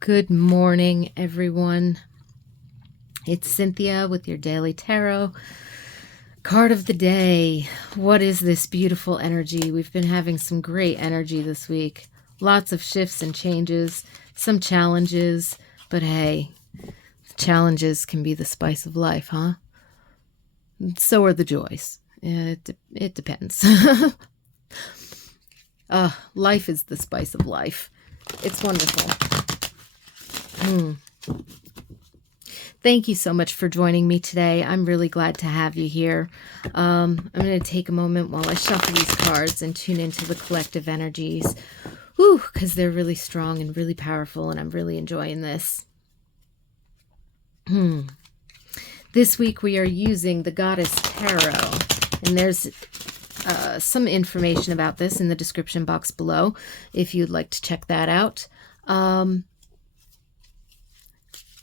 Good morning, everyone. It's Cynthia with your Daily Tarot card of the day. What is this beautiful energy? We've been having some great energy this week. Lots of shifts and changes, some challenges, but hey, challenges can be the spice of life, huh? So are the joys. It depends. Life is the spice of life. It's wonderful. Thank you so much for joining me today. I'm really glad to have you here. I'm going to take a moment while I shuffle these cards and tune into the collective energies. Whew, because they're really strong and really powerful, and I'm really enjoying this. This week we are using the Goddess Tarot, and there's some information about this in the description box below if you'd like to check that out.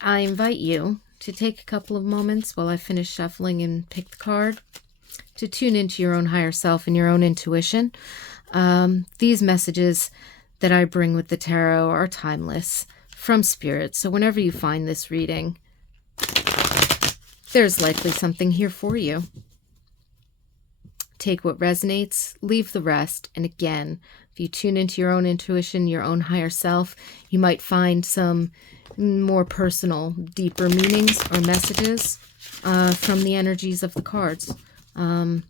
I invite you to take a couple of moments while I finish shuffling and pick the card to tune into your own higher self and your own intuition. These messages that I bring with the tarot are timeless from Spirit. So whenever you find this reading, there's likely something here for you. Take what resonates, leave the rest. And again, if you tune into your own intuition, your own higher self, you might find some more personal, deeper meanings or messages from the energies of the cards. You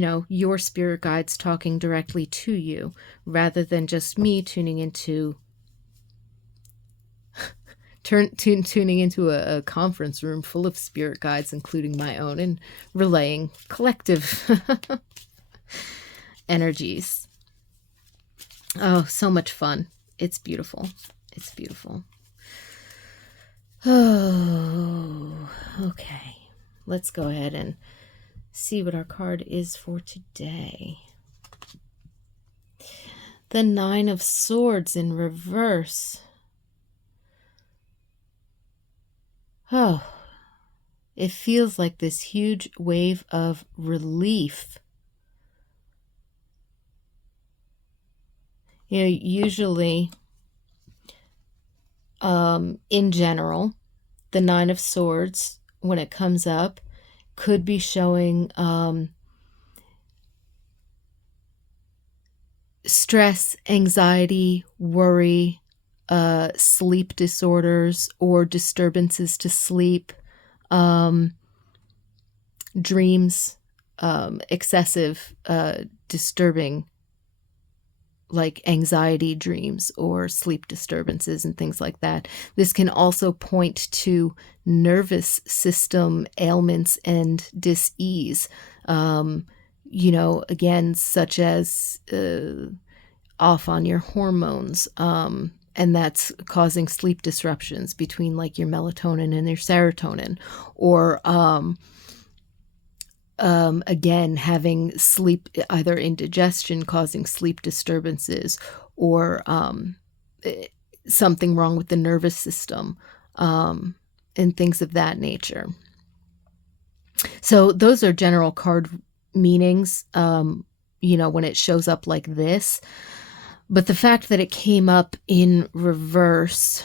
know, your spirit guides talking directly to you rather than just me tuning into tuning into a conference room full of spirit guides, including my own, and relaying collective energies. Oh, so much fun. It's beautiful. It's beautiful. Oh, okay. Let's go ahead and see what our card is for today. The Nine of Swords in reverse. Oh, it feels like this huge wave of relief. You know, usually, in general, the Nine of Swords, when it comes up, could be showing stress, anxiety, worry, sleep disorders or disturbances to sleep, dreams, excessive, disturbing, like anxiety dreams or sleep disturbances and things like that. This can also point to nervous system ailments and dis-ease, you know, again, such as off on your hormones, and that's causing sleep disruptions between like your melatonin and your serotonin, or again, having sleep, either indigestion causing sleep disturbances, or something wrong with the nervous system, and things of that nature. So those are general card meanings, you know, when it shows up like this. But the fact that it came up in reverse,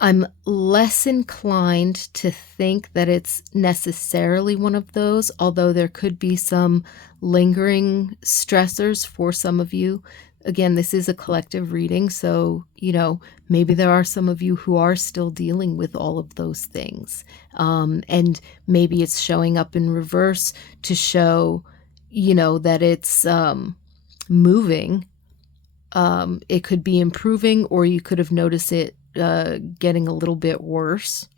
I'm less inclined to think that it's necessarily one of those, although there could be some lingering stressors for some of you. Again, this is a collective reading, so, you know, maybe there are some of you who are still dealing with all of those things. And maybe it's showing up in reverse to show, you know, that it's moving. It could be improving, or you could have noticed it getting a little bit worse,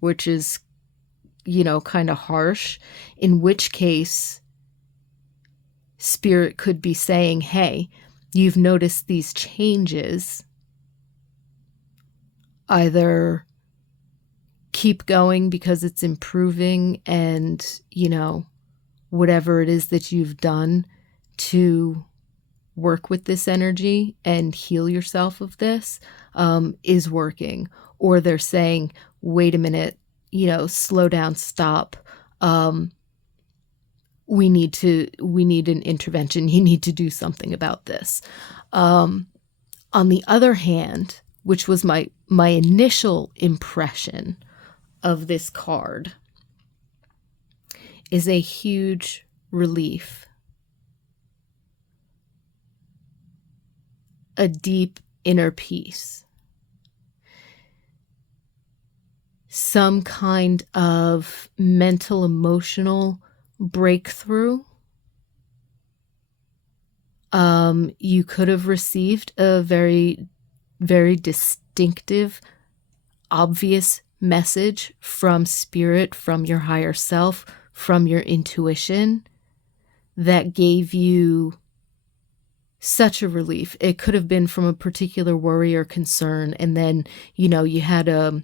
which is, you know, kind of harsh, in which case Spirit could be saying, hey, you've noticed these changes. Either keep going because it's improving, and, you know, whatever it is that you've done to work with this energy and heal yourself of this is working. Or they're saying, wait a minute, you know, slow down, stop. We need an intervention. You need to do something about this. On the other hand, which was my initial impression of this card, is a huge relief, a deep inner peace, some kind of mental, emotional breakthrough. You could have received a very, very distinctive, obvious message from spirit, from your higher self, from your intuition that gave you such a relief. It could have been from a particular worry or concern, and then, you had a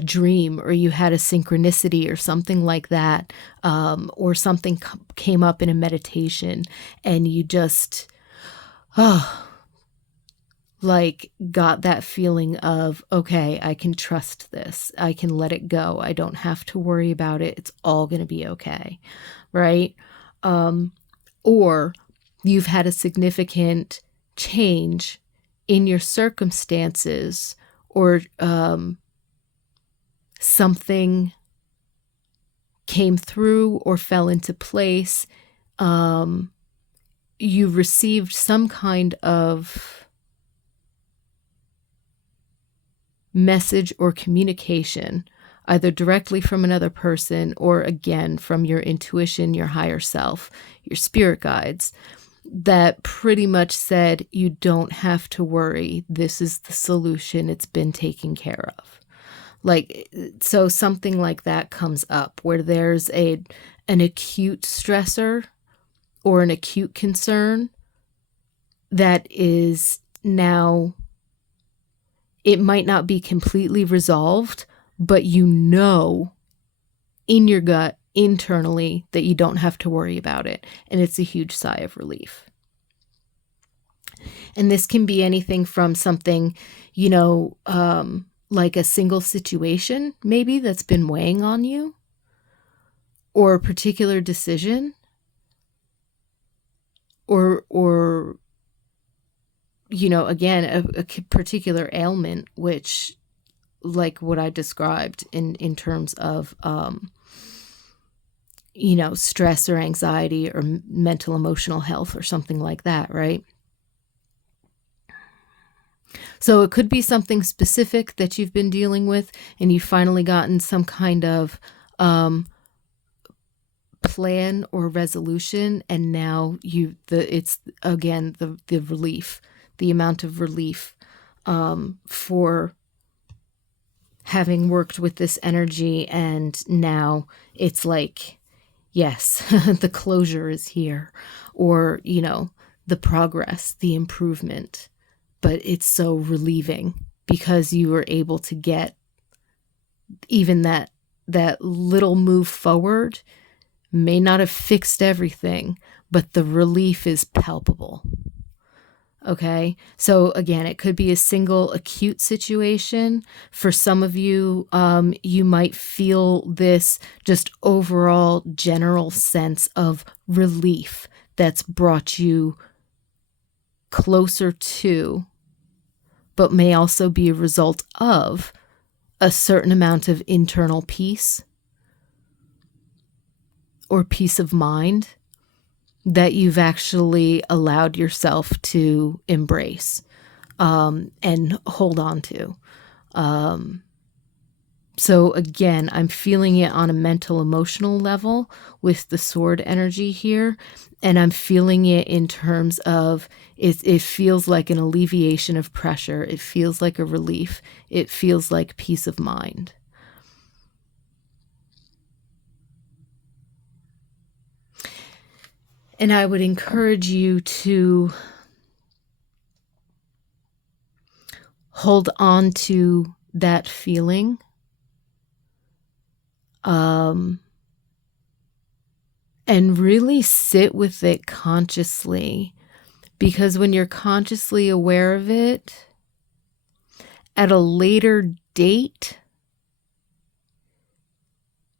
dream, or you had a synchronicity or something like that, or something came up in a meditation, and you just, got that feeling of, okay, I can trust this. I can let it go. I don't have to worry about it. It's all going to be okay. Right? Or you've had a significant change in your circumstances, or something came through or fell into place. You received some kind of message or communication, either directly from another person or, again, from your intuition, your higher self, your spirit guides, that pretty much said, you don't have to worry. This is the solution. It's been taken care of. So something like that comes up where there's an acute stressor or an acute concern that is now, it might not be completely resolved, but in your gut, internally, that you don't have to worry about it. And it's a huge sigh of relief. And this can be anything from something, like a single situation, maybe, that's been weighing on you, or a particular decision, or again, a particular ailment, which, like what I described in terms of, stress or anxiety or mental, emotional health or something like that, right? So it could be something specific that you've been dealing with, and you've finally gotten some kind of plan or resolution, and now it's again the relief, the amount of relief for having worked with this energy, and now it's like, yes, the closure is here, or the progress, the improvement. But it's so relieving because you were able to get even that little move forward. May not have fixed everything, but the relief is palpable. Okay, so again, it could be a single acute situation. For some of you, you might feel this just overall general sense of relief that's brought you closer to, but may also be a result of, a certain amount of internal peace or peace of mind that you've actually allowed yourself to embrace and hold on to. So again, I'm feeling it on a mental, emotional level with the sword energy here. And I'm feeling it in terms of, it feels like an alleviation of pressure. It feels like a relief. It feels like peace of mind. And I would encourage you to hold on to that feeling. And really sit with it consciously, because when you're consciously aware of it, at a later date,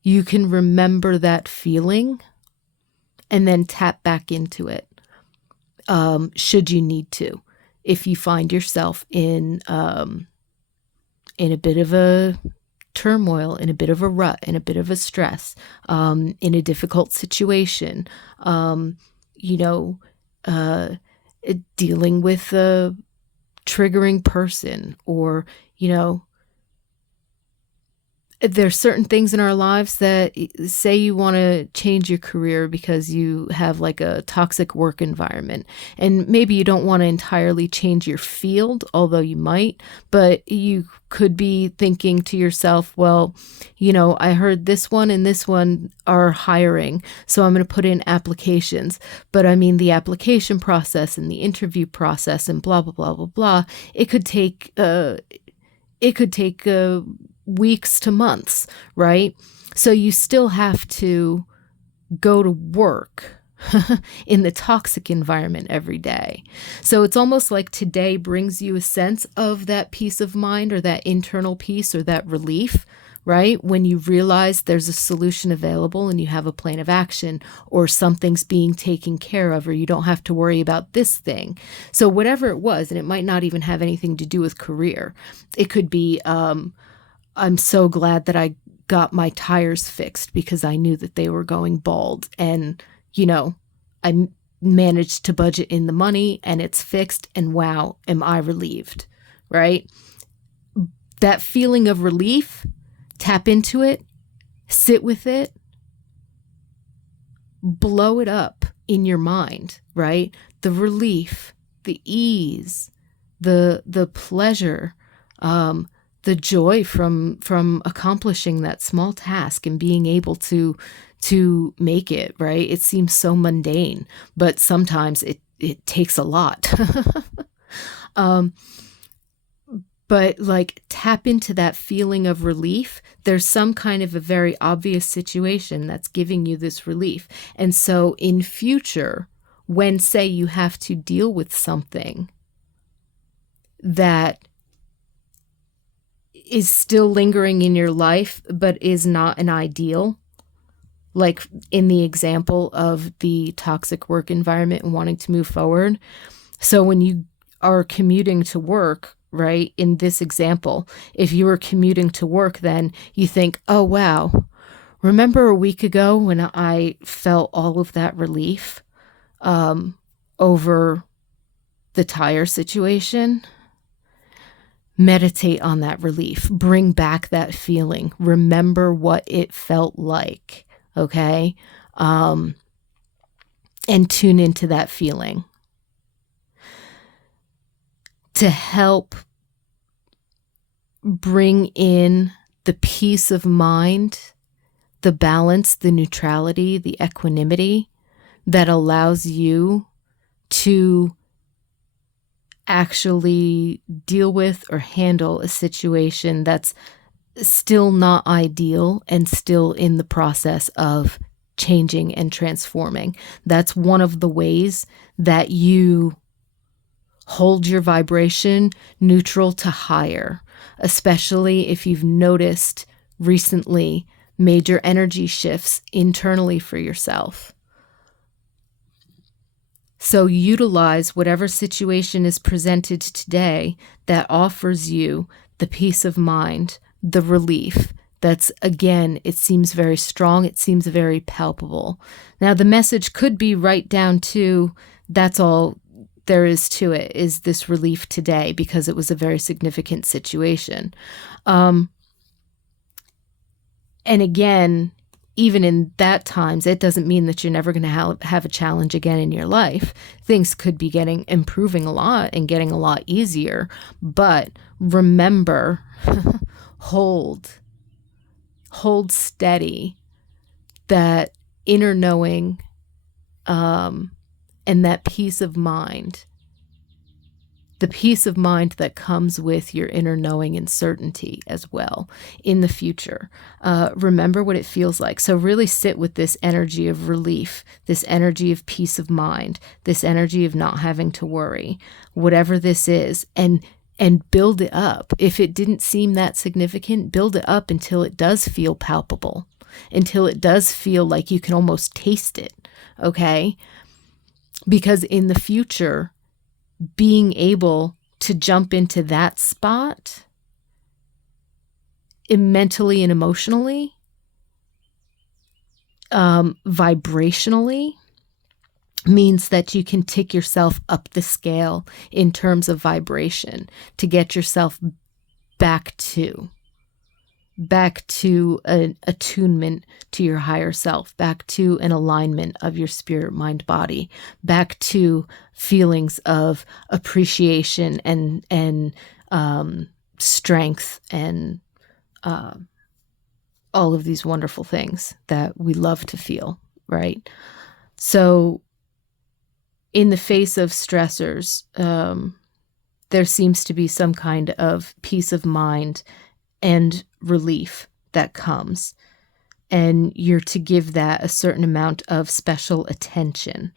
you can remember that feeling and then tap back into it, should you need to. if you find yourself in a bit of a turmoil, in a bit of a rut, in a bit of a stress, in a difficult situation, you know, uh, dealing with a triggering person, or, you know, there's certain things in our lives that, say you want to change your career because you have like a toxic work environment, and maybe you don't want to entirely change your field, although you might, but you could be thinking to yourself, well, I heard this one and this one are hiring, so I'm going to put in applications. But I mean, the application process and the interview process and blah, blah, blah, blah, blah, it could take weeks to months, right? So you still have to go to work in the toxic environment every day. So it's almost like today brings you a sense of that peace of mind, or that internal peace, or that relief, right? When you realize there's a solution available and you have a plan of action, or something's being taken care of, or you don't have to worry about this thing. So whatever it was, and it might not even have anything to do with career. It could be, I'm so glad that I got my tires fixed because I knew that they were going bald, and, I managed to budget in the money and it's fixed, and wow, am I relieved, right? That feeling of relief, tap into it, sit with it, blow it up in your mind, right? The relief, the ease, the pleasure, the joy from accomplishing that small task and being able to make it, right? It seems so mundane, but sometimes it takes a lot. But like, tap into that feeling of relief. There's some kind of a very obvious situation that's giving you this relief. And so in future, when, say, you have to deal with something that is still lingering in your life, but is not an ideal, like in the example of the toxic work environment and wanting to move forward. So when you are commuting to work, right, in this example, if you were commuting to work, then you think, oh, wow, remember a week ago when I felt all of that relief over the tire situation? Meditate on that relief. Bring back that feeling. Remember what it felt like, okay? And tune into that feeling to help bring in the peace of mind, the balance, the neutrality, the equanimity that allows you to actually deal with or handle a situation that's still not ideal and still in the process of changing and transforming. That's one of the ways that you hold your vibration neutral to higher, especially if you've noticed recently major energy shifts internally for yourself. So utilize whatever situation is presented today that offers you the peace of mind, the relief. That's, again, it seems very strong. It seems very palpable. Now, the message could be right down to, that's all there is to it, is this relief today because it was a very significant situation. And again, even in that times, it doesn't mean that you're never going to have a challenge again in your life. Things could be improving a lot and getting a lot easier. But remember, hold steady that inner knowing, and that peace of mind. The peace of mind that comes with your inner knowing and certainty as well in the future. Remember what it feels like. So really sit with this energy of relief, this energy of peace of mind, this energy of not having to worry, whatever this is, and build it up. If it didn't seem that significant, build it up until it does feel palpable, until it does feel like you can almost taste it, okay? Because in the future, being able to jump into that spot mentally and emotionally, vibrationally, means that you can tick yourself up the scale in terms of vibration to get yourself back to an attunement to your higher self, back to an alignment of your spirit, mind, body, back to feelings of appreciation and strength and all of these wonderful things that we love to feel, right? So in the face of stressors, there seems to be some kind of peace of mind and relief that comes. And you're to give that a certain amount of special attention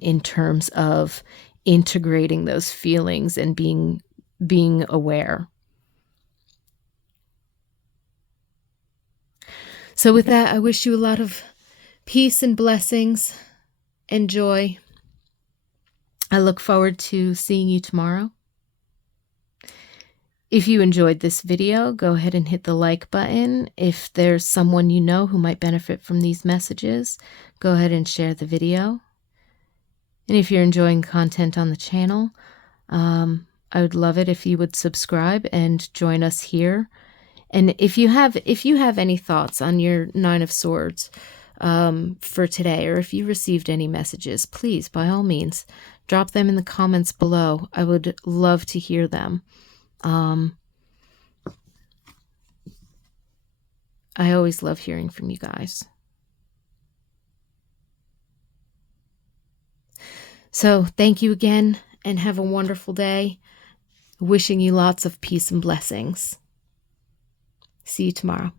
in terms of integrating those feelings and being aware. So with that, I wish you a lot of peace and blessings and joy. I look forward to seeing you tomorrow. If you enjoyed this video, go ahead and hit the like button. If there's someone you know who might benefit from these messages, go ahead and share the video. And if you're enjoying content on the channel, I would love it if you would subscribe and join us here. And if you have any thoughts on your Nine of Swords for today, or if you received any messages, please, by all means, drop them in the comments below. I would love to hear them. I always love hearing from you guys. So thank you again, and have a wonderful day. Wishing you lots of peace and blessings. See you tomorrow.